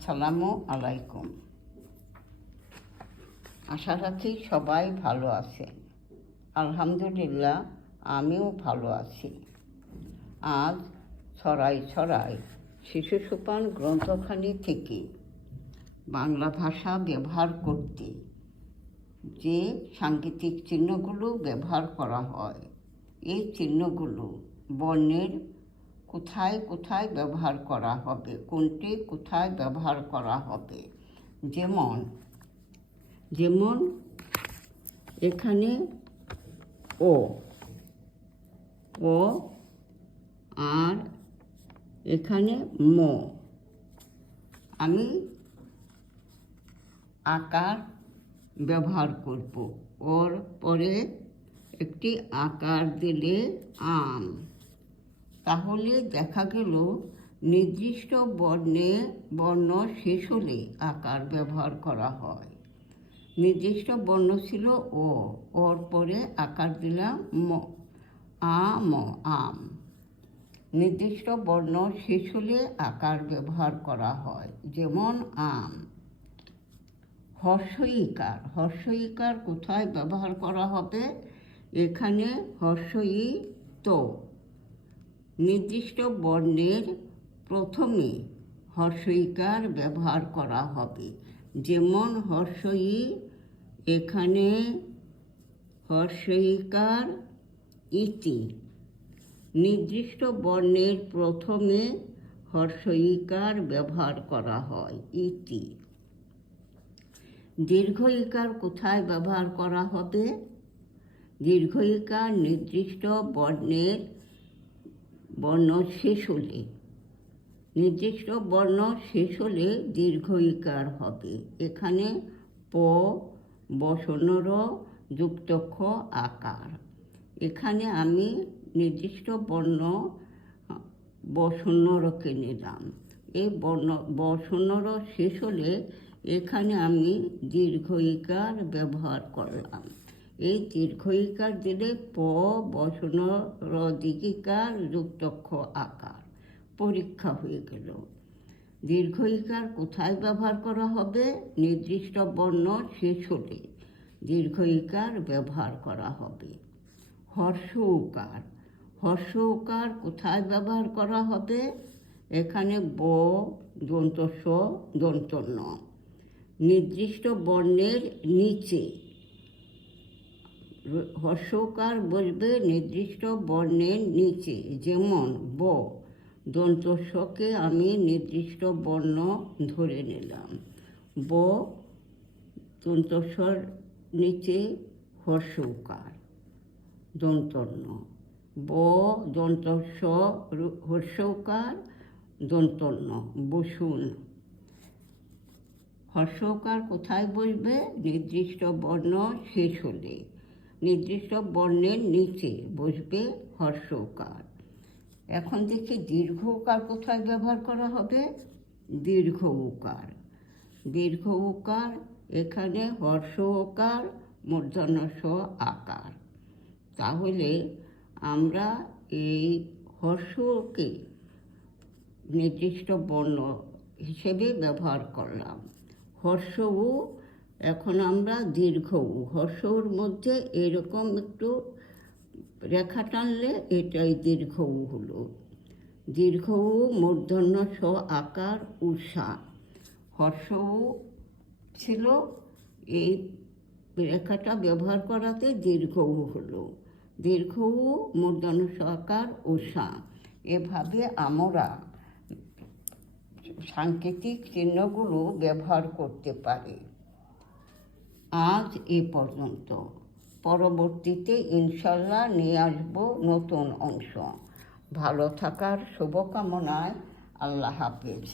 আসসালামু আলাইকুম। আশা রাখি সবাই ভালো আছেন। আলহামদুলিল্লাহ, আমিও ভালো আছি। আজ ছড়াই ছড়াই শিশু সোপান গ্রন্থখানি থেকে বাংলা ভাষা ব্যবহার করতে যে সাংকেতিক চিহ্নগুলো ব্যবহার করা হয়, এই চিহ্নগুলো বর্ণের কোথায় কোথায় ব্যবহার করা হবে, কোনটি কোথায় ব্যবহার করা হবে। যেমন এখানে ও ও আর এখানে ম। আমি আকার ব্যবহার করব। ওর পরে একটি আকার দিলে আম। তাহলে দেখা গেল নির্দিষ্ট বর্ণ শেষ হলে আকার ব্যবহার করা হয়। নির্দিষ্ট বর্ণ ছিল ও, ওর পরে আকার দিলাম ম, আম। নির্দিষ্ট বর্ণ শেষ হলে আকার ব্যবহার করা হয়, যেমন আম। হর্ষ ইকার কোথায় ব্যবহার করা হবে? এখানে হর্ষ ই তো। নির্দিষ্ট বর্ণের প্রথমে হর্ষ ইকার ব্যবহার করা হবে, যেমন হর্ষ ই, এখানে হর্ষ ইকার ইতি। নির্দিষ্ট বর্ণের প্রথমে হর্ষ ইকার ব্যবহার করা হয়, ইতি। দীর্ঘ ইকার কোথায় ব্যবহার করা হবে? দীর্ঘ ইকার নির্দিষ্ট বর্ণ শেষ হলে, নির্দিষ্ট বর্ণ শেষ হলে দীর্ঘ ইকার হবে। এখানে প, বসনর, যুক্তক্ষ, আকার। এখানে আমি নির্দিষ্ট বর্ণ বসনরকে নিলাম। এই বসনর শেষ হলে এখানে আমি দীর্ঘ ইকার ব্যবহার করলাম। এই দীর্ঘ ইকার দিলে প, বসনর, দীর্ঘিকার, যুক্তক্ষ, আকার। পরীক্ষা হয়ে গেল। দীর্ঘ ইকার কোথায় ব্যবহার করা হবে? নির্দিষ্ট বর্ণ শেষ হলে দীর্ঘ ইকার ব্যবহার করা হবে। হর্ষ উকার কোথায় ব্যবহার করা হবে? এখানে ব, দন্ত স, দন্ত ন। নির্দিষ্ট বর্ণের নিচে হর্ষ উকার বসবে নির্দিষ্ট বর্ণের নিচে, যেমন ব। দন্ত সকে আমি নির্দিষ্ট বর্ণ ধরে নিলাম। ব, দন্ত স্বর নিচে হর্ষ উকার, দন্তন্য। ব, দন্ত স, হর্ষ উকার, দন্তন্য, বসুন। হর্ষ উকার কোথায় বসবে? নির্দিষ্ট বর্ণ শেষ হলে নির্দিষ্ট বর্ণের নিচে বসবে হর্ষ উকার। এখন দেখি দীর্ঘ উকার কোথায় ব্যবহার করা হবে? দীর্ঘ উকার এখানে হর্ষ উকার, মূর্ধন্য স, আকার। তাহলে আমরা এই হর্ষকে নির্দিষ্ট বর্ণ হিসেবে ব্যবহার করলাম। হর্ষ উ, এখন আমরা দীর্ঘ উ। হর্ষর মধ্যে এরকম একটু রেখা টানলে এটাই দীর্ঘ উ হলো। দীর্ঘ উ, মূর্ধন্য স, আকার, উষা। হর্ষ উ ছিল, এই রেখাটা ব্যবহার করাতে দীর্ঘ উ হলো। দীর্ঘ উ, মূর্ধন্য স, আকার, উষা। এভাবে আমরা সাংকেতিক চিহ্নগুলো ব্যবহার করতে পারি। আজ এ পর্যন্ত। পরবর্তীতে ইনশাল্লাহ নিয়ে আসব নতুন অংশ। ভালো থাকার শুভকামনায় আল্লাহ হাফেজ।